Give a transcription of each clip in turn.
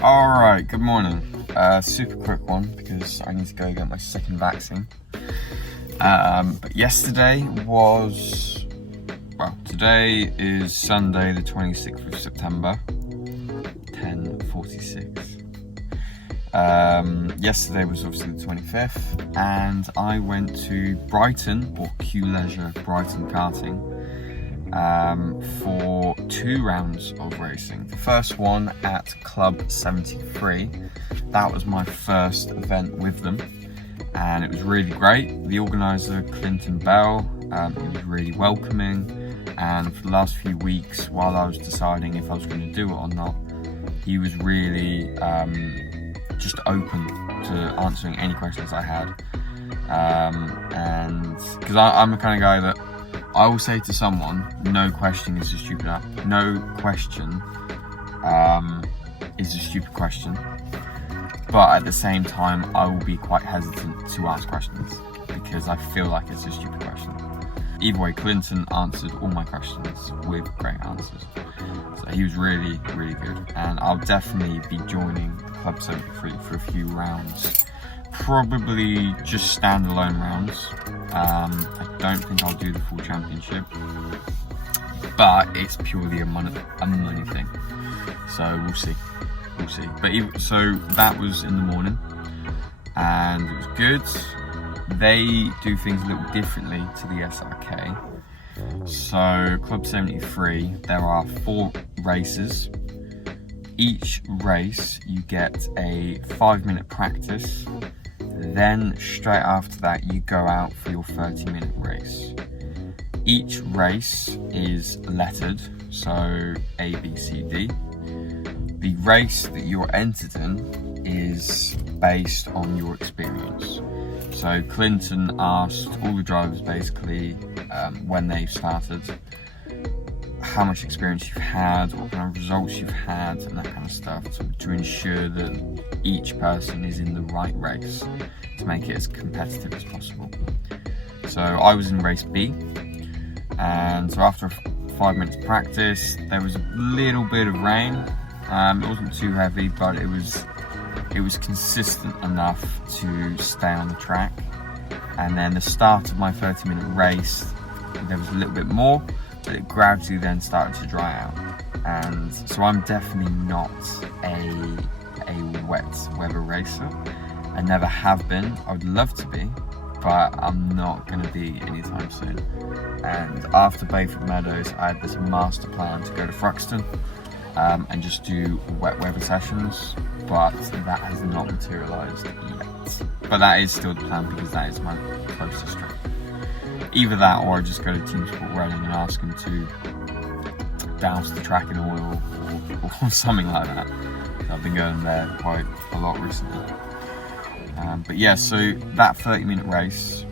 Alright, good morning. Super quick one because I need to go get my second vaccine. But yesterday was, today is Sunday the 26th of September, 10:46. Yesterday was obviously the 25th and I went to Brighton, or Q Leisure Brighton karting, for 2 rounds of racing. The first one at Club 73, that was my first event with them and it was really great. The organiser, Clinton Bell, he was really welcoming, and for the last few weeks while I was deciding if I was going to do it or not, he was really just open to answering any questions I had, and because I'm the kind of guy that I will say to someone, no question is a stupid question, but at the same time I will be quite hesitant to ask questions because I feel like it's a stupid question. Either way, Clinton answered all my questions with great answers, so he was really, really good, and I'll definitely be joining Club 73 for a few rounds, probably just standalone rounds. I don't think I'll do the full championship, but it's purely a money thing, so we'll see. But so that was in the morning and it was good. They do things a little differently to the SRK. So Club 73, there are 4 races. Each race you get a 5-minute practice, then straight after that you go out for your 30-minute race. Each race is lettered, so A, B, C, D. The race that you're entered in is based on your experience. So Clinton asked all the drivers basically when they started how much experience you've had, what kind of results you've had, and that kind of stuff, to ensure that each person is in the right race to make it as competitive as possible. So I was in race B, and so after 5 minutes practice there was a little bit of rain. It wasn't too heavy, but it was consistent enough to stay on the track. And then the start of my 30-minute race, there was a little bit more, but it gradually then started to dry out. And so I'm definitely not a wet weather racer. I never have been. I would love to be, but I'm not going to be anytime soon. And after Bayford Meadows, I had this master plan to go to Thruxton and just do wet weather sessions, but that has not materialised yet. But that is still the plan because that is my closest track. Either that, or I just go to Team Sport Reading and ask them to douse the track in oil or something like that. I've been going there quite a lot recently. But yeah, so that 30-minute race,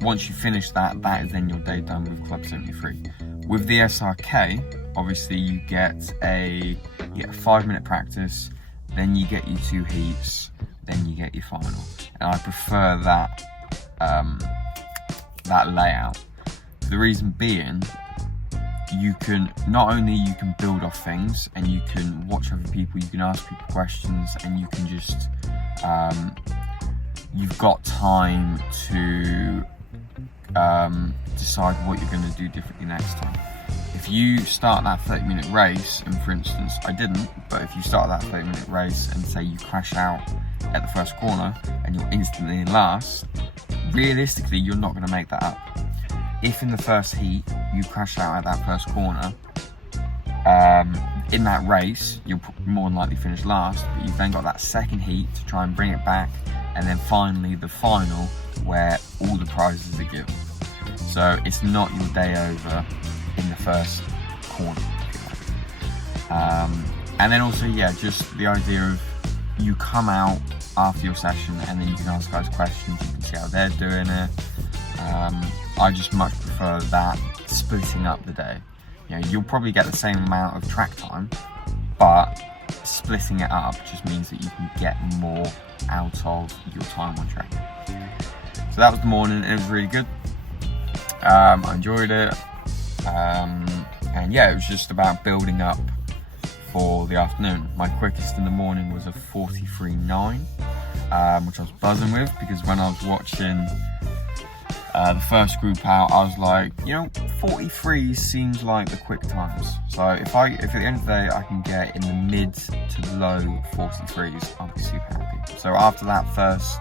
once you finish that, that is then your day done with Club 73. With the SRK, obviously you get a 5-minute practice, then you get your 2 heats, then you get your final. And I prefer that that layout. The reason being, you can build off things and you can watch other people, you can ask people questions, and you can just you've got time to decide what you're going to do differently next time. If you start that 30-minute race, and for instance I didn't, but if you start that 30-minute race and say you crash out at the first corner and you're instantly in last, realistically you're not going to make that up. If in the first heat you crash out at that first corner, in that race you'll more than likely finish last, but you've then got that second heat to try and bring it back, and then finally the final where all the prizes are given. So it's not your day over in the first corner. And then also, just the idea of you come out after your session and then you can ask guys questions, you can see how they're doing it. I just much prefer that, splitting up the day. You'll probably get the same amount of track time, but splitting it up just means that you can get more out of your time on track. So that was the morning, and it was really good. I enjoyed it. And yeah, it was just about building up for the afternoon. My quickest in the morning was a 43.9, which I was buzzing with, because when I was watching the first group out, I was like, you know, 43 seems like the quick times. So if at the end of the day I can get in the mid to low 43s, I'll be super happy. So after that first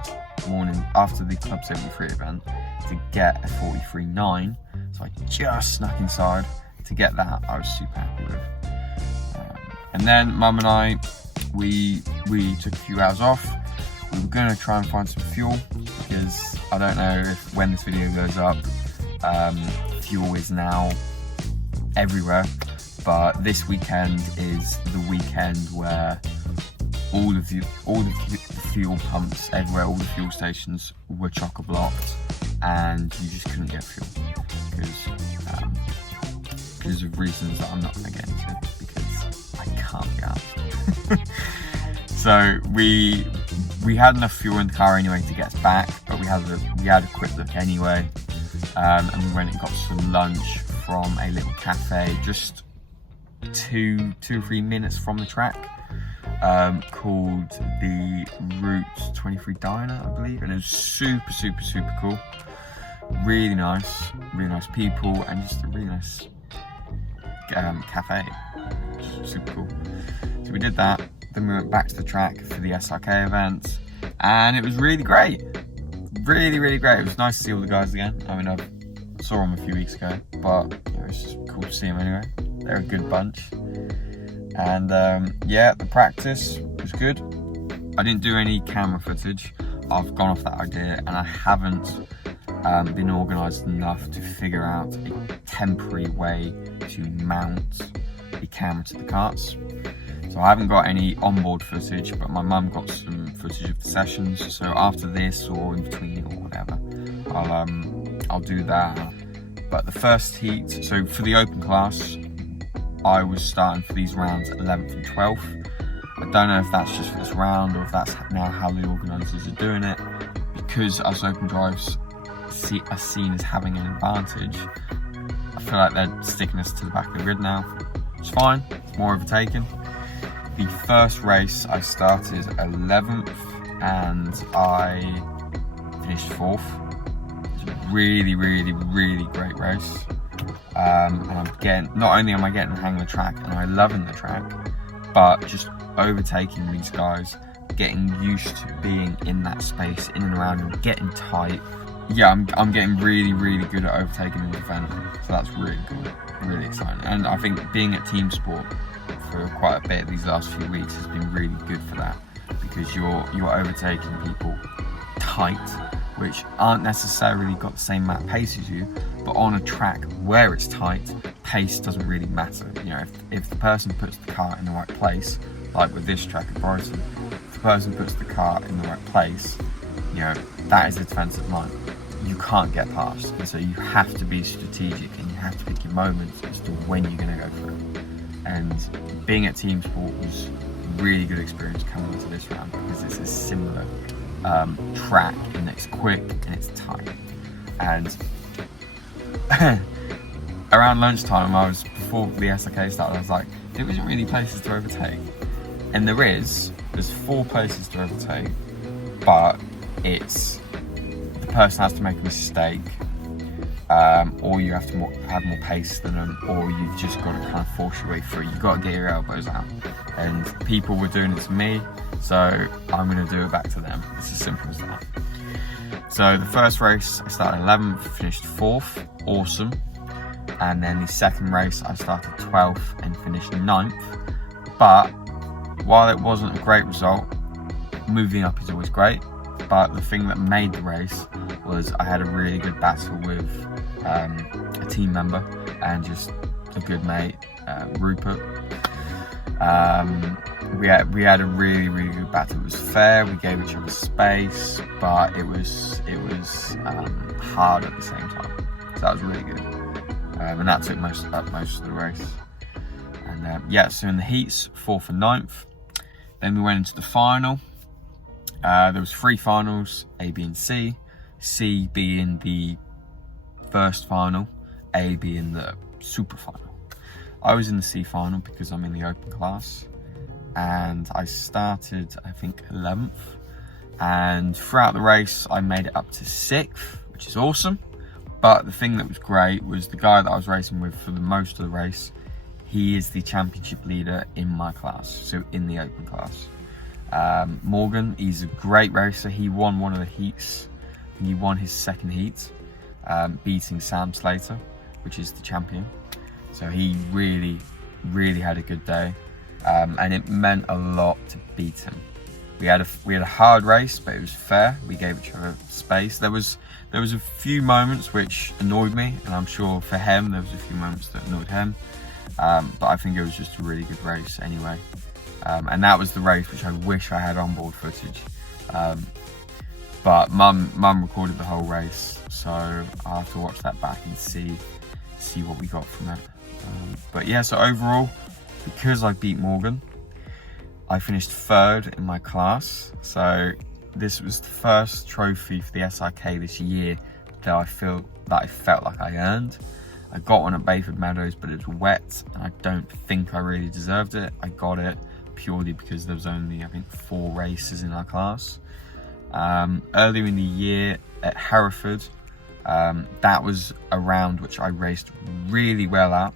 morning, after the Club 73 event, to get a 43.9, so I just snuck inside. To get that, I was super happy with. And then Mum and I, we took a few hours off. We were gonna try and find some fuel, because I don't know if when this video goes up, fuel is now everywhere. But this weekend is the weekend where all of the fuel pumps everywhere, all the fuel stations were chock-a-blocked, and you just couldn't get fuel because of reasons that I'm not going to get into, because I can't be asked. So we had enough fuel in the car anyway to get us back, but we had a quick look anyway, and we went and got some lunch from a little cafe just two or 3 minutes from the track, called the Route 23 Diner, I believe, and it was super cool. Really nice people, and just a really nice cafe. Super cool. So we did that. Then we went back to the track for the SRK event, and it was really great. Really great. It was nice to see all the guys again. I mean, I saw them a few weeks ago, but it was just cool to see them anyway. They're a good bunch. And yeah, the practice was good. I didn't do any camera footage. I've gone off that idea, and I haven't been organised enough to figure out a temporary way to mount the camera to the karts. So I haven't got any onboard footage, but my mum got some footage of the sessions. So after this, or in between, or whatever, I'll do that. But the first heat, so for the open class, I was starting for these rounds 11th and 12th. I don't know if that's just for this round, or if that's now how the organisers are doing it, because us open drives are seen as having an advantage. I feel like they're sticking us to the back of the grid now. It's fine, it's more overtaken. The first race I started 11th and I finished 4th. It's a really great race. And I'm getting, not only am I getting the hang of the track and I'm loving the track, but just overtaking these guys, getting used to being in that space, in and around them, getting tight. Yeah, I'm getting really good at overtaking in the event, so that's really cool, really exciting. And I think being at Team Sport for quite a bit these last few weeks has been really good for that, because you're overtaking people tight, which aren't necessarily got the same amount of pace as you, but on a track where it's tight, pace doesn't really matter. You know, if the person puts the car in the right place, like with this track at Brighton, if the person puts the car in the right place, you know, that is a defensive line. You can't get past, and so you have to be strategic, and you have to pick your moments as to when you're going to go for it. And being at Team Sport was a really good experience coming into this round, because it's a similar track, and it's quick and it's tight. And around lunchtime, before the SRK started, I was like, there isn't really places to overtake. And there's 4 places to overtake, but it's the person has to make a mistake, or you have to have more pace than them, or you've just got to kind of force your way through. You've got to get your elbows out. And people were doing it to me, so I'm going to do it back to them. It's as simple as that. So the first race, I started 11th, finished 4th, awesome. And then the second race, I started 12th and finished 9th. But while it wasn't a great result, moving up is always great. But the thing that made the race was I had a really good battle with a team member and just a good mate, Rupert. We had a really good battle. It was fair. We gave each other space, but it was hard at the same time. So that was really good, and that took most of the race. And yeah, so in the heats, 4th and 9th. Then we went into the final. There was 3 finals, A, B and C. C being the first final, A being the super final. I was in the C final because I'm in the open class, and I started, I think, 11th. And throughout the race, I made it up to 6th, which is awesome. But the thing that was great was the guy that I was racing with for the most of the race, he is the championship leader in my class, so in the open class. Morgan, he's a great racer. He won one of the heats. He won his second heat, beating Sam Slater, which is the champion. So he really, really had a good day, and it meant a lot to beat him. We had a hard race, but it was fair. We gave each other space. There was a few moments which annoyed me, and I'm sure for him there was a few moments that annoyed him. But I think it was just a really good race anyway. And that was the race which I wish I had onboard footage. But Mum recorded the whole race, so I'll have to watch that back and see what we got from it. But yeah, so overall, because I beat Morgan, I finished 3rd in my class. So this was the first trophy for the SRK this year that I felt like I earned. I got one at Bayford Meadows, but it was wet, and I don't think I really deserved it. I got it purely because there was only, I think, 4 races in our class. Earlier in the year at Hereford, that was a round which I raced really well at,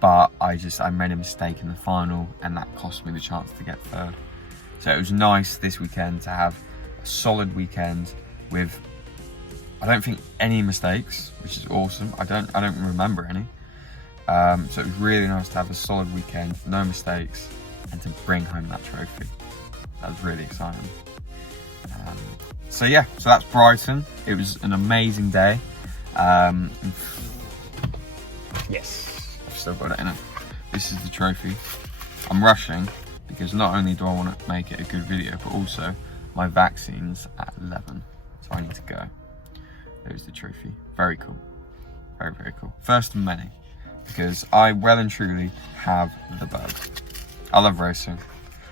but I made a mistake in the final, and that cost me the chance to get 3rd. So it was nice this weekend to have a solid weekend with, I don't think, any mistakes, which is awesome. I don't remember any. So it was really nice to have a solid weekend, no mistakes, and to bring home that trophy. That was really exciting. So yeah, so that's Brighton. It was an amazing day. Yes, I've still got it in it. This is the trophy. I'm rushing because not only do I want to make it a good video, but also my vaccine's at 11, so I need to go. There's the trophy. Very cool. Very, very cool. First of many, because I well and truly have the bug. I love racing.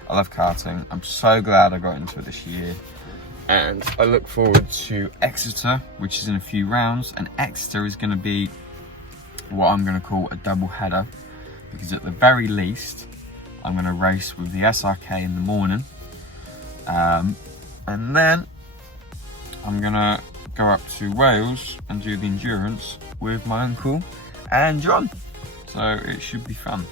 I love karting. I'm so glad I got into it this year. And I look forward to Exeter, which is in a few rounds. And Exeter is going to be what I'm going to call a double header, because at the very least, I'm going to race with the SRK in the morning. And then I'm going to go up to Wales and do the endurance with my uncle and John. So it should be fun.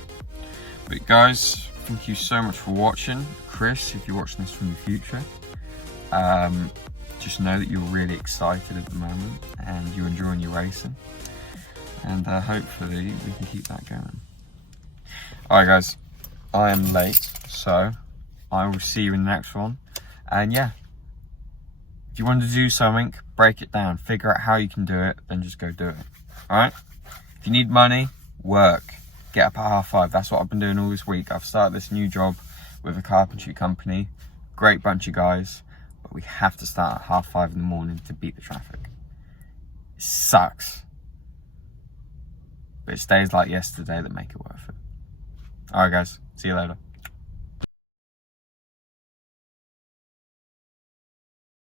But guys, thank you so much for watching. Chris, if you're watching this from the future, just know that you're really excited at the moment and you're enjoying your racing, and hopefully we can keep that going. Alright guys, I am late, so I will see you in the next one. And yeah, if you want to do something, break it down, figure out how you can do it, then just go do it. Alright? If you need money, work. Get up at 5:30. That's what I've been doing all this week. I've started this new job with a carpentry company. Great bunch of guys. But we have to start at 5:30 in the morning to beat the traffic. It sucks. But it's days like yesterday that make it worth it. Alright guys, see you later.